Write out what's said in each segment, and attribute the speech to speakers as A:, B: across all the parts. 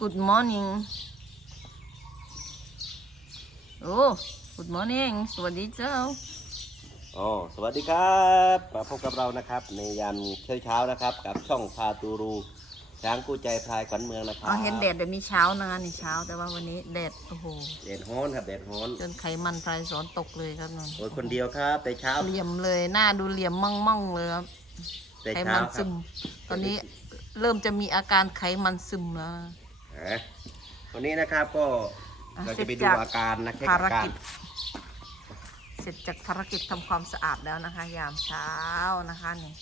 A: Good morning โอ้ Good morning สวัสดีเจ้า
B: อ๋อสวัสดีครับมาพบกับเรานะครับ ในยามเช้าเช้าๆนะครับ กับช่องพาตูรูช้างกู้ใจพลายขวัญเมืองนะครับ
A: อ๋อเห็นแดดแบบนี้เช้านะนี่เช้า แต่ว่าวันนี้แดดโอ้โห
B: แดดฮ้อนครับแดดฮ้อน
A: จนไขมันพรายสอนตกเลยครับนน
B: โอ้ยคนเดียวครับ แต่เช้า
A: เหลี่ยมเลยหน้าดูเหลี่ยมมั่งมั่งๆเลยครับ
B: แต่
A: ไข
B: เช้า
A: มัน
B: ครั
A: ซึ
B: บ
A: มตอนนี้เริ่มจะมีอาการไขมันซึมแล้ว นะ
B: อะวันนี้นะครับก็
A: อะ
B: เราจะไป
A: เสร็จ
B: ดู
A: จาก
B: อาการนะเช็ค
A: ภา
B: อารการ
A: กิจ เสร็จจากภารกิจทำความสะอาดแล้วนะคะ ยามเช้านะคะนี่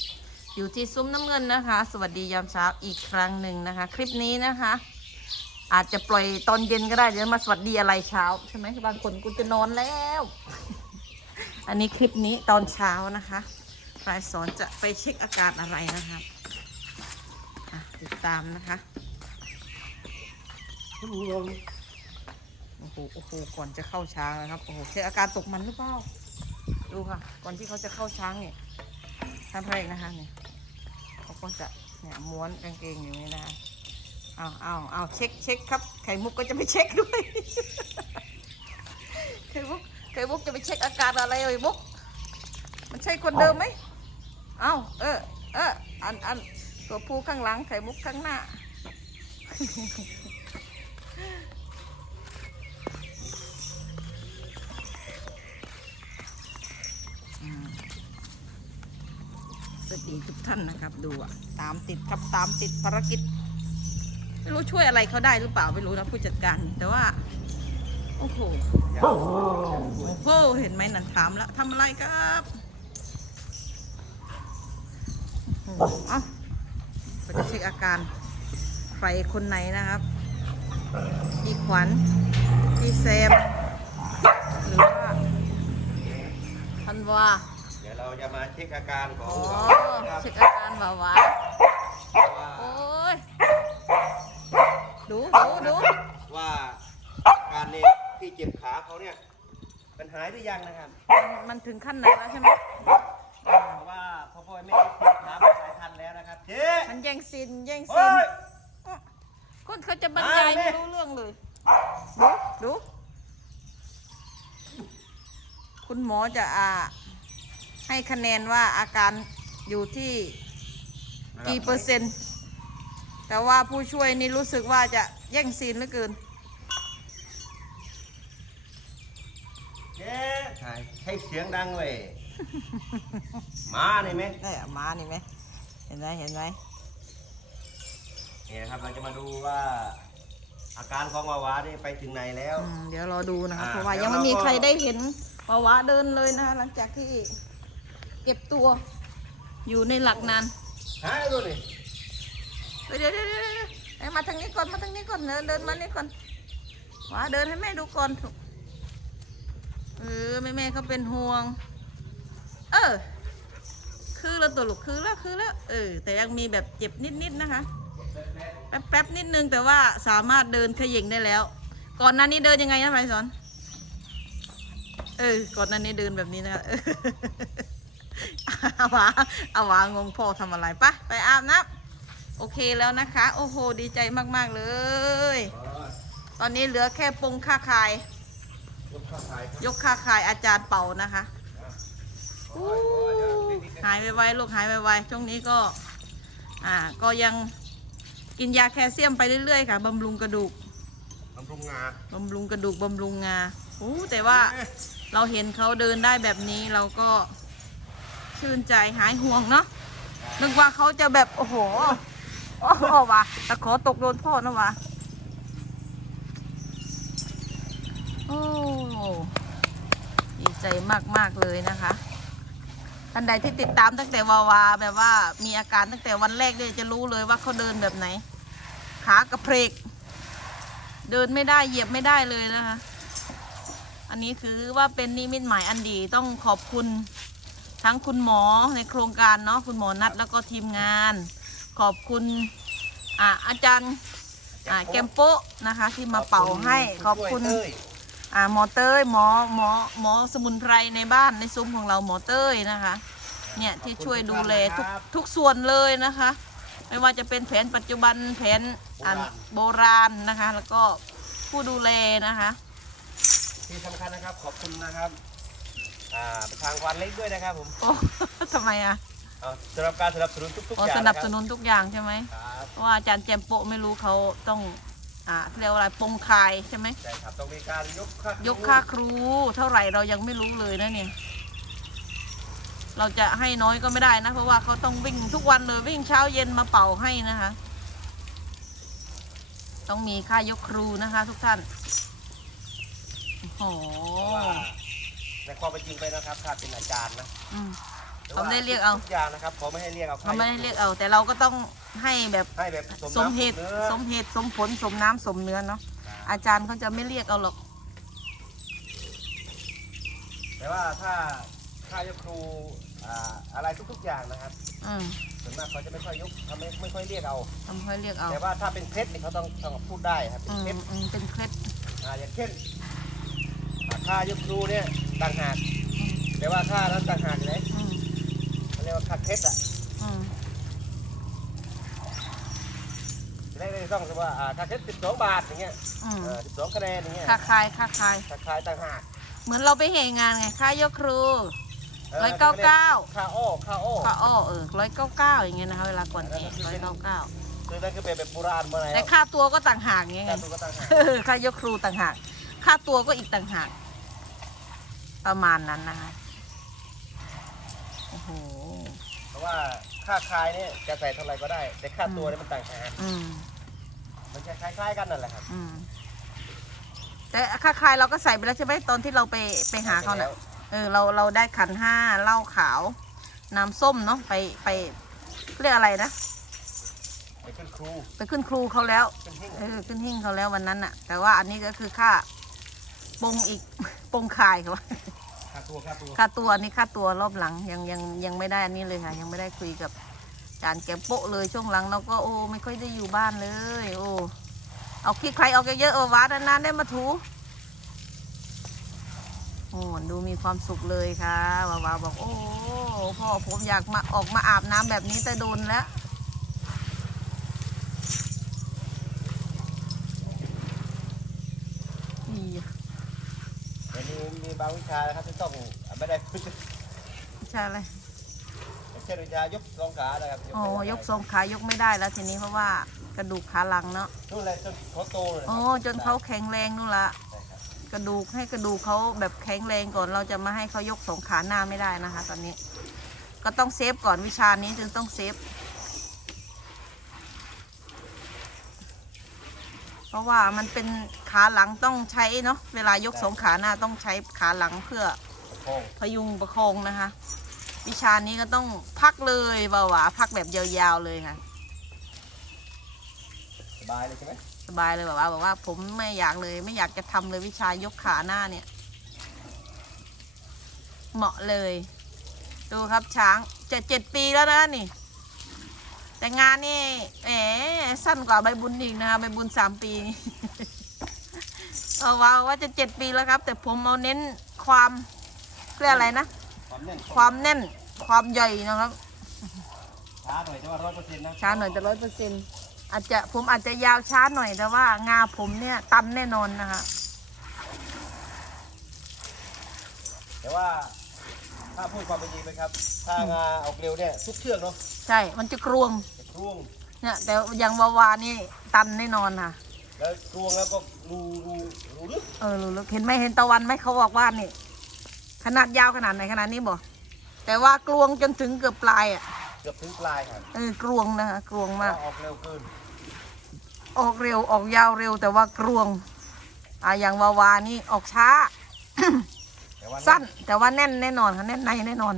A: อยู่ที่ซุ้มน้ำเงินนะคะ สวัสดียามเช้าอีกครั้งหนึ่งนะคะ คลิปนี้นะคะ อาจจะปล่อยตอนเย็นก็ได้เดี๋ยวมาสวัสดีอะไรเช้าใช่ไหมบางคนกูจะนอนแล้ว อันนี้คลิปนี้ตอนเช้านะคะปลายสอนจะไปเช็คอาการอะไรนะคะอะติดตามนะคะ โอ้โห โอ้โห ก่อนจะเข้าช้างนะครับ โอ้โหเช็คอาการตกมันหรือเปล่า ดูค่ะ ก่อนที่เขาจะเข้าช้างเนี่ยท่านพรนะคะเนี่ยเขาก็จะเนี่ยม้วนกางเกงอยู่นี่นะคะเอาเอาเอาเช็คเช็คครับ ไข่มุกก็จะไปเช็คด้วย ไข่มุก ไข่มุกจะไปเช็คอาการอะไรไอ้มุก มันใช่คนเดิมไหม เอาเออ เออ อันอันตัวผู้ข้างหลัง ไข่มุกข้างหน้า ซีทุกท่านนะครับ ดูอะตามติดครับตามติดภารกิจ ไม่รู้ช่วยอะไรเขาได้หรือเปล่าไม่รู้นะผู้จัดการแต่ว่า โอ้โหโอ้โหเห็นไหมนันถามแล้วทำอะไรครับโอ้โหเอ้าเราจะเช็คอาการใครคนไหนนะครับพี่ขวัญพี่แซมหรือว่าพันวา
B: เดี๋ยวเรา จะมาเช็คอาการขอ
A: อ๋
B: ง
A: อ
B: ครับ
A: เช็คอาการบ่าวะ
B: ว่า
A: โอ้ยดูดูดู
B: ว่าอาการนี้ที่เจ็บขาเขาเนี่ยมันหายหรือยังนะครับ
A: มันมันถึงขั้นไหนแล้วใช่ไหม
B: เพราะว่าพ่อพ่อไม่ได้เจ็บขามาหลายทันแล้วนะครับเจ๊
A: มันแย่งซีนแย่งซี
B: เฮ้
A: น
B: ย
A: คนเขาจะบรรยาย
B: มาแม่
A: ไม่รู้เรื่องเลยดูดูคุณหมอจะอ่า ให้คะแนนว่าอาการอยู่ที่กี่เปอร์เซ็นต์ แต่ว่าผู้ช่วยนี่รู้สึกว่าจะแย่งซีนเหลือเกิน
B: เจ๊ใช่ให้เสียงดังเว้ยมานี่ไหม
A: ได้อะมานี่ไหมเห็นไหมเห็นไหม
B: นี่นะครับเราจะมาดูว่าอาการของวาวานี่ไปถึงไหนแล้ว
A: อืมเดี๋ยวรอดูนะคะ
B: อ่า
A: เพราะว่า
B: เดี๋
A: ยั
B: ยว
A: งไม่มี
B: เราก็
A: ใครได้เห็นภาวะเดินเลยนะคะหลังจากที่ เก็บตัว อยู่ในหลักนาน
B: หายดูนี่
A: เดี๋ยวเดี๋ยวเดี๋ยวเดี๋ยวเดี๋ยวเอ้ยมาทางนี้ก่อนมาทางนี้ก่อนเดินเดินมานี่ก่อนว้าเดินให้แม่ดูก่อนเออแม่แม่เขาเป็นห่วง เออ คือแล้วตัวลูกคือแล้วคือแล้วเออ แต่ยังมีแบบเจ็บนิดๆนะคะแป๊บแป๊บนิดนึงแต่ว่าสามารถเดินเขย่งได้แล้ว ก่อนหน้านี้เดินยังไงนะไรสอนเออ ก่อนหน้านี้เดินแบบนี้นะคะ เออเอาวาเอาวางงพ่อทำอะไรปะไปอาบน้ำโอเคแล้วนะคะ โอ้โห ดีใจมากๆเลย ตอนนี้เหลือแค่ปงค่าคาย
B: ยกข้าขายครับ
A: ยกค่าคายอาจารย์เป่านะคะอู้หายไวๆลูกหายไวๆช่วงนี้ก็ อ่า ก็ยังกินยาแคลเซียมไปเรื่อยๆค่ะบำรุงกระดูก
B: บำรุงงา
A: บำรุงกระดูกบำรุงงาโอ้แต่ว่าเราเห็นเขาเดินได้แบบนี้เราก็ ชื่นใจหายห่วงเนาะนึกว่าเขาจะแบบโอ้โหโอ้โหว่ะแต่ขอตกโดนพ่อนะวะโอ้ดีใจมากๆเลยนะคะท่านใดที่ติดตามตั้งแต่วาวาแบบว่ามีอาการตั้งแต่วันแรกเลยจะรู้เลยว่าเขาเดินแบบไหน ขากระเพกเดินไม่ได้เหยียบไม่ได้เลยนะคะ อันนี้คือว่าเป็นนิมิตหมายอันดีต้องขอบคุณ ทั้งคุณหมอในโครงการเนาะคุณหมอนัดแล้วก็ทีมงาน ขอบคุณอ่าอาจารย์อ่าแกมโปะนะคะ ที่มาเป่าให้ขอบคุณ
B: เต้ย
A: อ่าหมอเต้ยหมอหมอหมอสมุนไพรในบ้านในซุ้มของเราหมอเต้ยนะคะ เนี่ยที่ช่วยดูแลทุกทุกส่วนเลยนะคะ ไม่ว่าจะเป็นแผนปัจจุบันแผนอันโบราณนะคะ แล้วก็ผู้ดูแลนะคะ
B: ที่สำคัญนะครับขอบคุณนะครับ อ่าทางวันเล็กด้วยนะครับผม
A: โอ้ทำไมอะ
B: เอาสำหรับการสนับสนุนทุกๆ
A: อ๋อ
B: อย่าง
A: ส
B: นะ
A: นับ
B: ครั
A: สนุนทุกอย่างใช่ไหม
B: ครับ
A: เพราะว่าอาจารย์แจมโปะไม่รู้เขาต้องอ่าเรียกว่าอะไรปมคายใช่ไหม
B: ใช่ครับต้องมีการยกค่าย
A: กค่าครูเท่าไหร่เรายังไม่รู้เลยนะเนี่ยเราจะให้น้อยก็ไม่ได้นะ เพราะว่าเขาต้องวิ่งทุกวันเลยวิ่งเช้าเย็นมาเป่าให้นะคะ ต้องมีค่ายกครูนะคะ ทุกท่านโอ้โห
B: เพราะว่า ในความเป็นจริงไปนะครับถ้าเป็นอาจารย์นะ
A: อืม
B: แต่
A: เขา
B: ว่า
A: ไม่ได้เรียกเอา
B: ทุกอย่างนะครับเขาไม่ให้เรียกเอา
A: เขาไม่ได้เรียกเอา แต่เราก็ต้องให้แบบ
B: ให้แบบสม
A: สม
B: น้ำ
A: เหตุ
B: สมเนื้อ
A: สมเหตุสมผลสมน้ำสมเนื้อเนาะอาจารย์เขาจะไม่เรียกเอาหรอก
B: แต่ว่าถ้าค่ายกครูอ่าอะไรทุก ๆ อย่างนะครับ
A: อืม
B: ส่วนมากเขาจะไม่ค่อยยกเขาไม่ไม่ค่อยเรียกเอา
A: ทำให้เรียกเอา
B: แต่ว่าถ้าเป็นเคล็ดนี่เขาต้องต้องพูดได้ครับเป็น
A: อืม
B: เคล็ด
A: อืมเป็นเคล็ด
B: อ่าอย่างเช่นอ่า ค่ายกครูเนี่ยต่างหากแต่ว่าค่านั้นต่างหากเลย
A: อืม
B: เขาเรียกว่าค่าเคล็ดอะ
A: อืม
B: จะได้เลยต้องเรียกว่าอ่าค่าเคล็ดสิบสองบาทอย่างเงี้ย
A: อืม
B: เออสิบสองคะแนนอย่างเงี้ย
A: ค่าคายค่าคาย
B: ค่าคายต่างหาก
A: เหมือนเราไปเหงานไง ค่ายกครูร้อยเก้าเก้า
B: ค่าโอ้ค่าโอ้
A: ค่าอ้อเออร้อยเก้าเก้าอย่างเงี้ยนะคะ เวลาก่อนเอกร้อยเก้าเก้า
B: คือนั่นคือเป็นแบบโบราณมาแล้ว
A: แต่ค่าตัวก็ต่างหากไง
B: ค่าตัวก็ต่างหาก
A: เออค่ายกครูต่างหาก ค่าตัวก็อีกต่างหาก ประมาณนั้นนะคะโอ้โห
B: เพราะว่าค่าคายเนี่ยจะใส่เท่าไหร่ก็ได้ แต่ค่าตัวเนี่ยมันต่างหาก
A: อืม
B: มันจะคล้ายๆกันนั่นแหละครับ
A: อืมแต่ค่าคายเราก็ใส่ไปแล้วใช่ไหมตอนที่เราไปไปหาเขา
B: แล้
A: น่ะ
B: ว
A: เออเราเราได้ขันห้าเหล้าขาว น้ำส้มเนาะไปไปเรียกอะไรนะ
B: ไปขึ้นครู
A: ไปขึ้นครูเขาแล้ว
B: ขึ้นหิ้ง
A: เออขึ้นหิ้งเขาแล้ววันนั้นน่ะแต่ว่าอันนี้ก็คือค่า ปงอีก ปงคายเขาว่า
B: ค่าตัวค่าตัว
A: ค่าตัวอันนี้ค่าตัวรอบหลังยังยังยังไม่ได้อันนี้เลยค่ะ ยังไม่ได้คุยกับอาจารย์แกโปะเลยช่วงหลังเราก็โอ้ไม่ค่อยได้อยู่บ้านเลย โอ้เอาขี้ใครออกเยอะๆเออวานานๆได้มาถูโอ้ดูมีความสุขเลยค่ะวาวาบอกโอ้พ่อผมอยากมาออกมาอาบน้ำแบบนี้แต่โดนแล้วนี่
B: แต่ มีมีบางวิชานะครับที่ต้องไม่ได้ฝึก
A: ใช่เลย
B: อย่างเช่นวิชายกรองขานะครับ
A: โอ้
B: ไม่ได้
A: ยกทรงขายกไม่ได้แล้วทีนี้เพราะว่ากระดูกขาหลังเนาะ
B: นู่นเลยจนเขาโตเลย
A: โอ้จนเขาแข็งแรงนู่นละ
B: ใช่ครับ
A: กระดูกให้กระดูกเขาแบบแข็งแรงก่อนเราจะมาให้เขายกสองขาหน้าไม่ได้นะคะ ตอนนี้ ก็ต้องเซฟก่อนวิชานี้จึงต้องเซฟ เพราะว่ามันเป็นขาหลังต้องใช้เนาะเวลายกสองขาหน้าต้องใช้ขาหลังเพื่อ
B: โค้ง
A: พยุงประคองนะคะ วิชานี้ก็ต้องพักเลยเบาหวาพักแบบยาวๆเลยค่ะ
B: สบายเลยใช่ไหม
A: สบายเลยแบบว่าบอกว่าผมไม่อยากเลย ไม่อยากจะทำเลยวิชายกขาหน้าเนี่ย เหมาะเลย ดูครับช้างจะเจ็ดปีแล้วนะนี่ แต่งานนี่แหมสั้นกว่าใบบุญอีกนะคะใบบุญสามปีเอาว่าว่าจะเจ็ดปีแล้วครับ แต่ผมเอาเน้นความเรียกอะไรนะ
B: ความแน่น
A: ความแน่นความใหญ่นะครับ
B: ช้าหน่อยแต่ว่าร้อยเปอร์เซ็นต์นะ
A: ช้าหน่อยแต่ร้อยเปอร์เซ็นต์อาจจะผมอาจจะยาวช้าหน่อยแต่ว่างาผมเนี่ยตันแน่นอนนะคะ
B: แต่ว่า ถ้าพูดความเป็นจริงไปครับ ถ้างาออกเร็วเนี่ยทุกเชือกเนาะ
A: ใช่ มันจะกรวง
B: จะกรวง
A: เนี่ยแต่อย่างวาวานี่ตันแน่นอนค่ะ
B: แล้วกรวงแล้วก็รูรูรูลึก
A: เออรู้ๆเห็นไหมเห็นตะวันไหมเขาบอกว่านี่ ขนาดยาวขนาดไหนขนาดนี้บอกแต่ว่ากรวงจนถึงเกือบปลายอะ
B: เกือบถึงปลายครับ
A: เออกรวงนะคะกรวงมาก
B: ออกเร็วเกิน
A: ออกเร็วออกยาวเร็วแต่ว่ากรวง อะอย่างวาวานี่ออกช้า
B: แต่ว่า
A: สั้น แต่ว่าแน่นแน่นอนค่ะแน่นในแน่นอน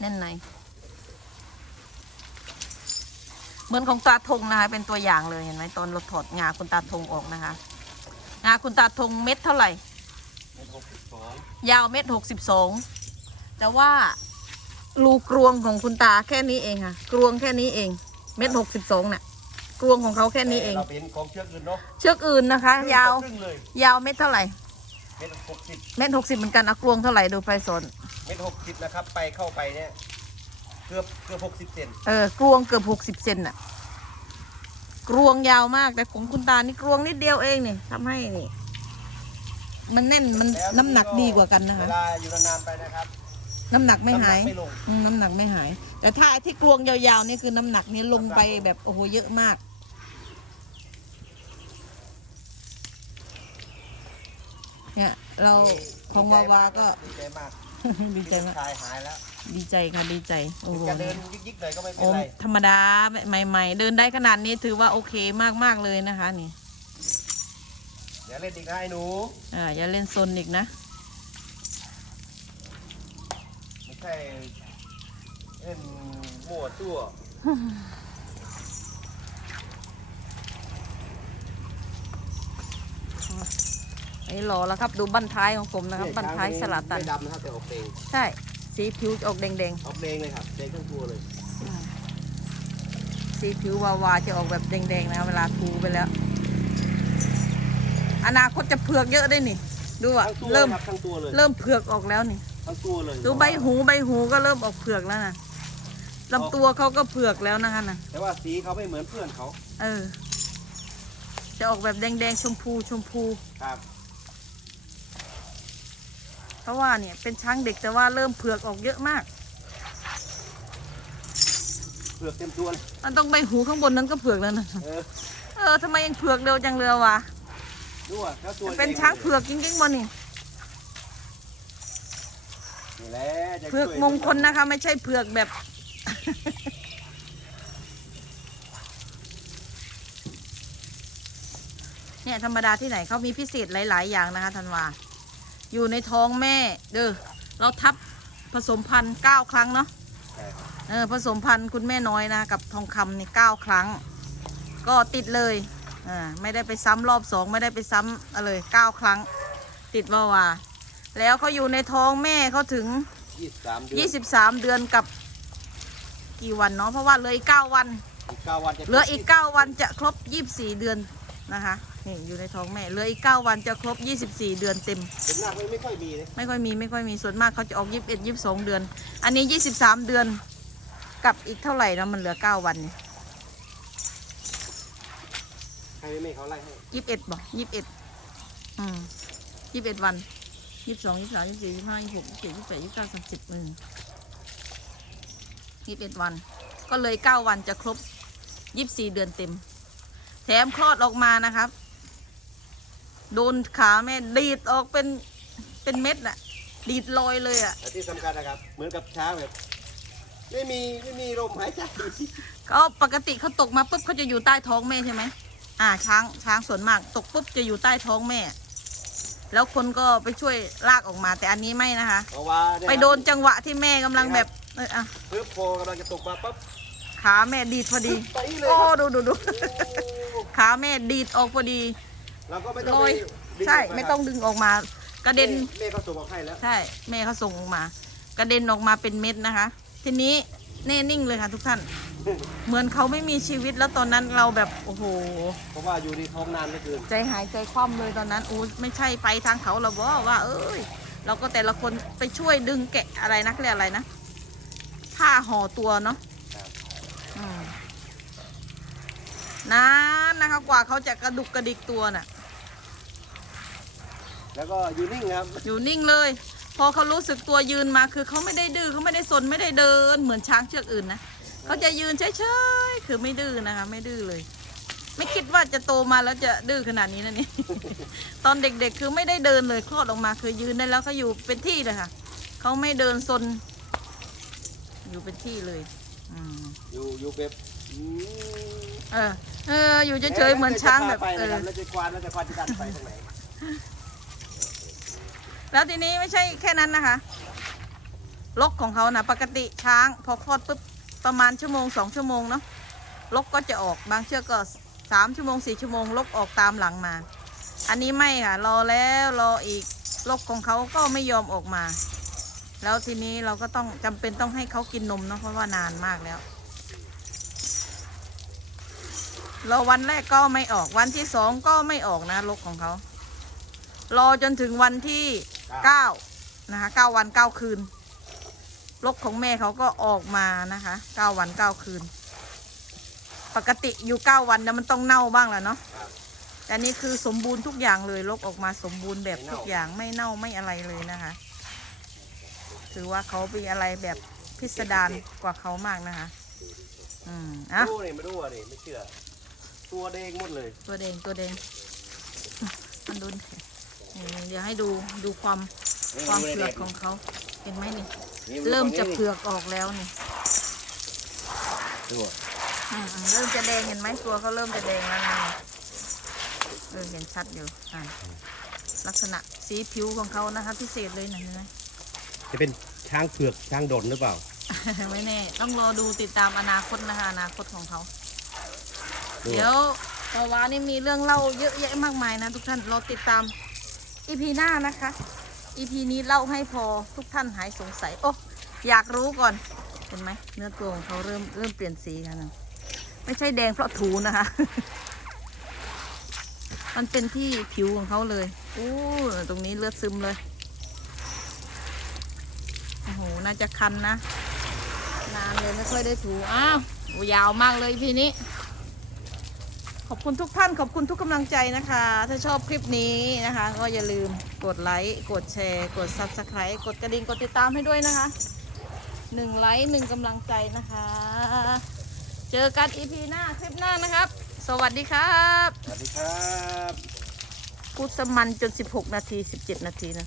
A: แน่นในเหมือนของตาทงนะคะ เป็นตัวอย่างเลยเห็นไหมตอนเราถอดงาคุณตาทงออกนะคะงาคุณตาทงเม็ดเท่าไหร่
B: เป็นหกสิบสอง
A: ยาวเม็ดหกสิบสองแต่ว่ารูกรวงของคุณตาแค่นี้เองค่ะ กรวงแค่นี้เอง เม็ดหกสิบสองน่ะ กรวงของเขาแค่นี้เอง
B: เราเป็นของเชือกอื่นเนาะ
A: เชือกอื่นนะคะ ยาว
B: ครึ่งเลย
A: ยาวเม็ดเท่าไหร่
B: เม็ดหกสิบ
A: เม็ดหกสิบเหมือนกันอะกรวงเท่าไหร่ดูไฟสน
B: เม็ดหกสิบนะครับ ไปเข้าไปเนี่ยเกือบเกือบหกสิบเซน
A: เออกรวงเกือบหกสิบเซนน่ะ กรวงยาวมากแต่ของคุณตานี่กรวงนิดเดียวเองนี่ทำให้นี่ มันแน่นมัน
B: แล้ว
A: น้ำหนักดีกว่ากันนะ
B: เว
A: คะ
B: ลาอยู่นานๆไปนะครับ
A: น้ำหนักไม่หาย
B: น้ำนักไม่ลง
A: อืมน้ำหนักไม่หาย แต่ถ้าไอ้ที่กลวงยาวๆนี่คือน้ำหนักนี่ลงไปแบบโอ้โหเยอะมาก เนี่ยเราของวาวาก็
B: ดีใจมาก
A: ดีใจมาก
B: ชายหายแล้ว
A: ดีใจค่ะดีใจโอ้โห
B: จะเดินยิกๆหน่อยก็ไม่เป็น
A: โอ้
B: ไร
A: ธรรมดาใหม่ ๆ เดินได้ขนาดนี้ถือว่าโอเคมากๆเลยนะคะนี่
B: เดี๋ยวเล่นอีกนะไอ้หนู
A: อ่าอย่าเล่นซนอีกนะ
B: ไม่ใช่เล่นมั่วตัว
A: ไอ้รอแล้วครับดูบั้นท้ายของผมนะครับบั้นท้ายสลัดตัน
B: ไม่ดำนะครับแต่ออกแดง
A: ใช่สีผิวจะออกแดง
B: ออกแดงเลยครับแดงทั้งตัวเลย
A: ๆสีผิววาวาจะออกแบบแดงๆนะเวลาทูไปแล้ว อนาคตจะเผือกเยอะได้นี่ ดูอะ
B: ทั้งตัว
A: เริ่ม
B: ครับทั้งตัวเลย
A: เริ่มเผือกออกแล้วนี่
B: ทั้งตัวเลย
A: ดูใบหูใบหูก็เริ่มออกเผือกแล้วนะลำตัวเขาก็เผือกแล้วนะคะนะ
B: แต่ว่าสีเขาไม่เหมือนเพื่อนเขา
A: เออ จะออกแบบแดงๆชมพูชมพู
B: ครับ
A: เพ ราะว่าเนี่ยเป็นช้างเด็กแต่ว่าเริ่มเผือกออกเยอะมาก
B: เปลือกเต็มตัวเลย
A: มันต้องใบหูข้างบนนั้นก็เผือกแล้วนะ
B: เออ
A: เออทำไมยังเผือกเร็วจังเรือวะ
B: ดูอะถ้าตัว
A: เป็นช้างเผือกจริงๆบนนี่
B: นี่แหละจะ
A: เผือก
B: ช่วย
A: มงคลนะคะ ไม่ใช่เผือกแบบ เนี่ยธรรมดาที่ไหนเขามีพิเศษหลาย ๆ อย่างนะคะธันวา อยู่ในท้องแม่เด้อเราทับผสมพันธุ์เก้าครั้งเนาะ
B: ใช่ครับ
A: เออผสมพันธุ์คุณแม่น้อยนะกับทองคำนี่เก้าครั้ง ก็ติดเลยอ่าไม่ได้ไปซ้ำรอบสองไม่ได้ไปซ้ำอะไรเก้าครั้ง ติดว่าวาแล้วเขาอยู่ในท้องแม่เขาถึง
B: ยี่สิบสามเดือน
A: 23เดือนกับกี่วันเนาะเพราะว่าเหลืออีก9วัน
B: อีกเก้าวันจะ
A: เหลืออีก9วันจะครบ24เดือนนะคะ นี่อยู่ในท้องแม่เหลืออีก 9 วันจะครบ 24 เดือนเต็ม
B: เป็นหน้าไม่ไม่ค่อยมีเลย
A: ไม่ค่อยมีไม่ค่อยมีส่วนมากเขาจะออก 21 22 เดือน อันนี้ 23 เดือนกับอีกเท่าไหร่นะมันเหลือ 9 วันนี่
B: ใครไม่ไม่เขาไล่ให้
A: ยี่สิบเอ็ดบอกยี่สิบเอ็ดอืมยี่สิบเอ็ดวันยี่สิบสองยี่สิบสามยี่สิบสี่ยี่สิบห้ายี่สิบหกยี่สิบเจ็ดยี่สิบแปดยี่สิบเก้าสามสิบหนึ่งยี่สิบเอ็ดวัน ก็เลยเก้าวันจะครบยี่สิบสี่เดือนเต็ม แถมคลอดออกมานะครับ โดนขาแม่ดีดออกเป็นเป็นเม็ดอะดีดลอยเลยอะ
B: แต่ที่สำคัญนะครับ เหมือนกับช้างแบบ ไม่มีไม่มีลมหายใจ
A: ก็ปกติเขาตกมาปุ๊บเขาจะอยู่ใต้ท้องแม่ใช่ไหม อ่า ช้างช้างส่วนมากตกปุ๊บจะอยู่ใต้ท้องแม่ แล้วคนก็ไปช่วยลากออกมา แต่อันนี้ไม่นะคะ
B: เพราะว่าเย
A: ไปโดนจังหวะที่แม่กำลังแบบเอออะ
B: เพิ่มโพกำลังจะตกมาปั๊บ
A: ขาแม่ดีดพอดี
B: ไปเลย
A: โอ้
B: ครับ
A: ดูดูดู
B: โอ้
A: ขาแม่ดีดออกพอดี
B: เราก็ไม่ต้อง
A: ล
B: ไป
A: อย
B: ดึ
A: ใช่
B: กา
A: ไม่ต้องดึงออกมา กระเด็น
B: แม่เขาส่งออกให้แล้ว
A: ใช่แม่เขาส่งออกมา กระเด็นออกมาเป็นเม็ดนะคะ ทีนี้แน่นิ่งเลยค่ะทุกท่าน เหมือนเขาไม่มีชีวิตแล้วตอนนั้นเราแบบโอ้โห
B: เพราะว่าอยู่ในท้องนานเหลือเกิน
A: ใจหายใจคว่ำเลยตอนนั้นอู้ไม่ใช่ไปทางเขาเราบอกว่า เอ้ย เราก็แต่ละคนไปช่วยดึงแกะอะไรนะเรียกอะไรนะผ้าห่อตัวเนาะ
B: ครับ
A: อืมนานนะคะกว่าเขาจะกระดุกกระดิกตัวน่ะ
B: แล้วก็อยู่นิ่งครับ
A: อยู่นิ่งเลย พอเขารู้สึกตัวยืนมาคือเขาไม่ได้ดื้อเขาไม่ได้สนไม่ได้เดิน เหมือนช้างเชือกอื่นนะเขาจะยืนเฉยๆคือไม่ดื้อนะคะ ไม่ดื้อเลย ไม่คิดว่าจะโตมาแล้วจะดื้อขนาดนี้นะนี่ ตอนเด็กๆ คือไม่ได้เดินเลยคลอดออกมา คือยืนได้แล้วเขาอยู่เป็นที่เลยค่ะเขาไม่เดินซนอยู่เป็นที่เลยอืม
B: อยู่อยู่แบบอืม
A: เออเอออยู่เฉยๆเหมือนช้างแบบ
B: ไป
A: เอ
B: นะค
A: อ
B: รับแล้วจะควานแล้วจะควานจะดันไปทางไหน
A: แล้วทีนี้ไม่ใช่แค่นั้นนะคะลกของเขานะปกติช้าง พอคลอดปุ๊บประมาณชั่วโมงสองชั่วโมงเนาะลกก็จะออกบางเชือกก็สามชั่วโมงสี่ชั่วโมงลกออกตามหลังมา อันนี้ไม่ค่ะรอแล้วรออีกลกของเขาก็ไม่ยอมออกมา แล้วทีนี้เราก็ต้องจำเป็นต้องให้เขากินนมเนาะเพราะว่านานมากแล้วเราวันแรกก็ไม่ออกวันที่สองก็ไม่ออกนะลกของเขารอจนถึงวันที่ เก้านะคะเก้าวันเก้าคืนลกของแม่เขาก็ออกมานะคะเก้าวันเก้าคืน ปกติอยู่เก้าวันเนี่ยมันต้องเน่าบ้างแหละเนาะ
B: ครับ
A: แต่นี่คือสมบูรณ์ทุกอย่างเลยลกออกมาสมบูรณ์แบบทุกอย่างไม่เน่าไม่อะไรเลยนะคะ ถือว่าเขาเป็นอะไรแบบพิสดารกว่าเขามากนะคะ อืมอะ
B: ดูนี่มาดูอะนี่ไม่เชื่อ ตัวแดงหมดเลย
A: ตัวแดงตัวแดงมันดุนนี่ เดี๋ยวให้ดูดูความความเผือกของเขาเห็นไหมนี่ เริ่มจะเผือกออกแล้วนี่
B: ดูอะ
A: อืมอืมเริ่มจะแดงเห็นไหมตัวเขาเริ่มจะแดงแล้วนะเออเห็นชัดอยู่อ่าลักษณะสีผิวของเขานะคะพิเศษเลยนะเห็นไหม
B: จะเป็นช้างเผือกช้างดนหรือเปล่า
A: ไม่แน่ ต้องรอดูติดตามอนาคตนะคะอนาคตของเขา
B: ดู
A: เดี๋ยวปาวานี่มีเรื่องเล่าเยอะแยะมากมายนะทุกท่านรอติดตาม อีพีหน้านะคะอีพีนี้เล่าให้พอทุกท่านหายสงสัย โอ้อยากรู้ก่อน เห็นไหมเนื้อตัวของเขาเริ่มเริ่มเปลี่ยนสีแล้วนะไม่ใช่แดงเพราะถูนะคะ มันเป็นที่ผิวของเขาเลยอู้ตรงนี้เลือดซึมเลยโอ้โหน่าจะคันนะ นานเลยไม่ค่อยได้ถูอ้าว ยาวมากเลยพี่นี้ ขอบคุณทุกท่านขอบคุณทุกกำลังใจนะคะ ถ้าชอบคลิปนี้นะคะ ก็อย่าลืมกดไลค์กดแชร์ กด Subscribe กดกระดิ่งกดติดตามให้ด้วยนะคะหนึ่งไลค์หนึ่งกำลังใจนะคะ เจอกันอีพีหน้าคลิปหน้านะครับ สวัสดีครับ
B: สวัสดีครับ
A: พูดสมันจน 16 นาที 17 นาทีนะ